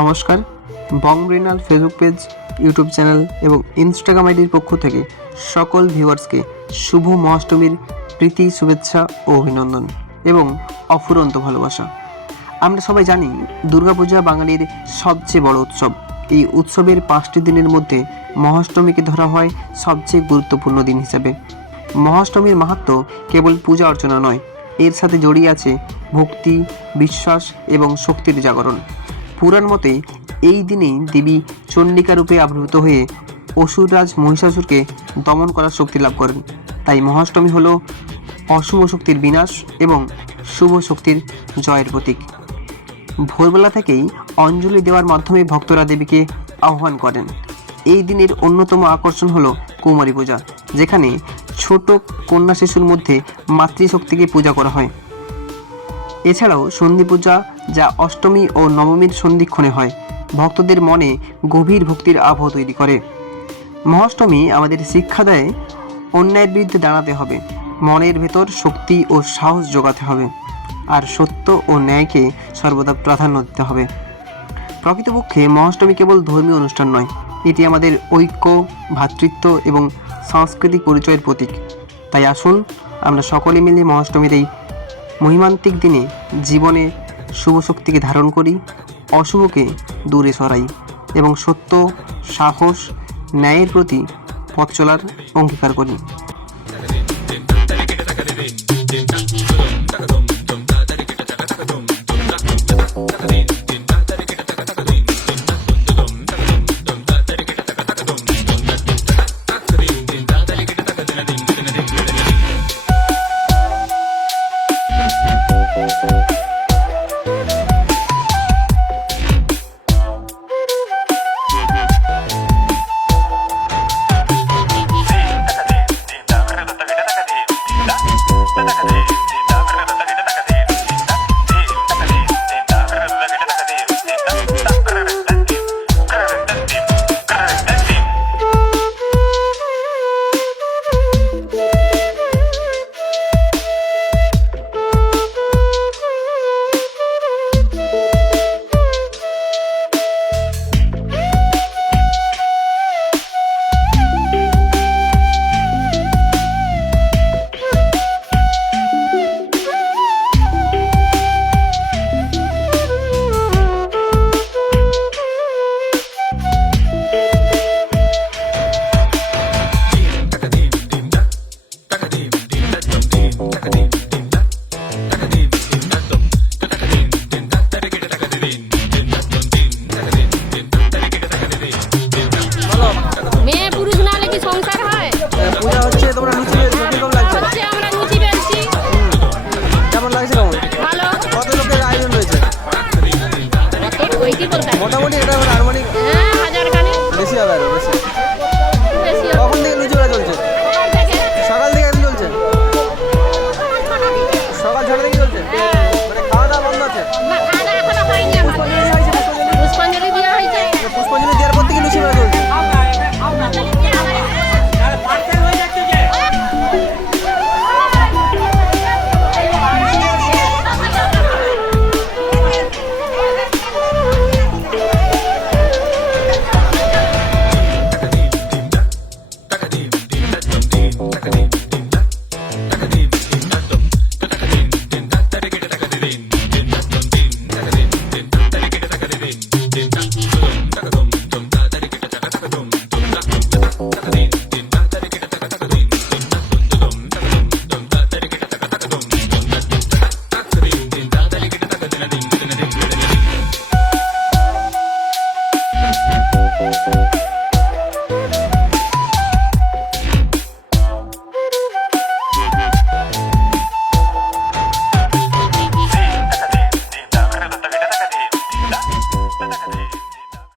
নমস্কার। Bong Rinal Facebook page, YouTube channel এবং Instagram আইডির পক্ষ থেকে সকল ভিউয়ার্সকে শুভ মহাষ্টমীর প্রীতি, শুভেচ্ছা ও অভিনন্দন এবং অফুরন্ত ভালোবাসা। আমরা সবাই জানি দুর্গাপূজা বাঙালির সবচেয়ে বড় উৎসব। এই উৎসবের পাঁচটি দিনের মধ্যে মহাষ্টমীকে ধরা হয় সবচেয়ে গুরুত্বপূর্ণ দিন হিসাবে। মহাষ্টমীর মাহাত্ম কেবল পূজা অর্চনা নয়, এর সাথে জড়িয়ে আছে ভক্তি, বিশ্বাস এবং শক্তির জাগরণ। পুরাণ মতে এই দিনেই দেবী চণ্ডিকা রূপে আবির্ভূত হয়ে অসুররাজ মহিষাসুরকে দমন করার শক্তি লাভ করেন। তাই মহাষ্টমী হল অশুভ শক্তির বিনাশ এবং শুভ শক্তির জয়ের প্রতীক। ভোরবেলা থেকেই অঞ্জলি দেওয়ার মাধ্যমে ভক্তরা দেবীকে আহ্বান করেন। এই দিনের অন্যতম আকর্ষণ হলো কুমারী পূজা, যেখানে ছোট কন্যা শিশুর মধ্যে মাতৃশক্তিকে পূজা করা হয়। এছাড়াও সন্ধি পূজা, যা অষ্টমী ও নবমীর সন্ধিক্ষণে হয়, ভক্তদের মনে গভীর ভক্তির আবহ তৈরি করে। মহাষ্টমী আমাদের শিক্ষা দেয়, অন্যায়ের বিরুদ্ধে দাঁড়াতে হবে, মনের ভেতর শক্তি ও সাহস যোগাতে হবে, আর সত্য ও ন্যায়কে সর্বদা প্রাধান্য দিতে হবে। প্রকৃতপক্ষে মহাষ্টমী কেবল ধর্মীয় অনুষ্ঠান নয়, এটি আমাদের ঐক্য ভ্রাতৃত্ব এবং সাংস্কৃতিক পরিচয়ের প্রতীক। তাই আসুন, আমরা সকলে মিলে মহাষ্টমীর এই মহিমান্তিক দিনে জীবনে শুভ শক্তিকে ধারণ করি, অশুভকে দূরে সরাই এবং সত্য, সাহস, ন্যায়ের প্রতি পথ চলার অঙ্গীকার করি। ওইটি কলকাতা মোটামুটি এটা আনুমানিক হ্যাঁ হাজার খানিক বেশি হবে আরও বেশি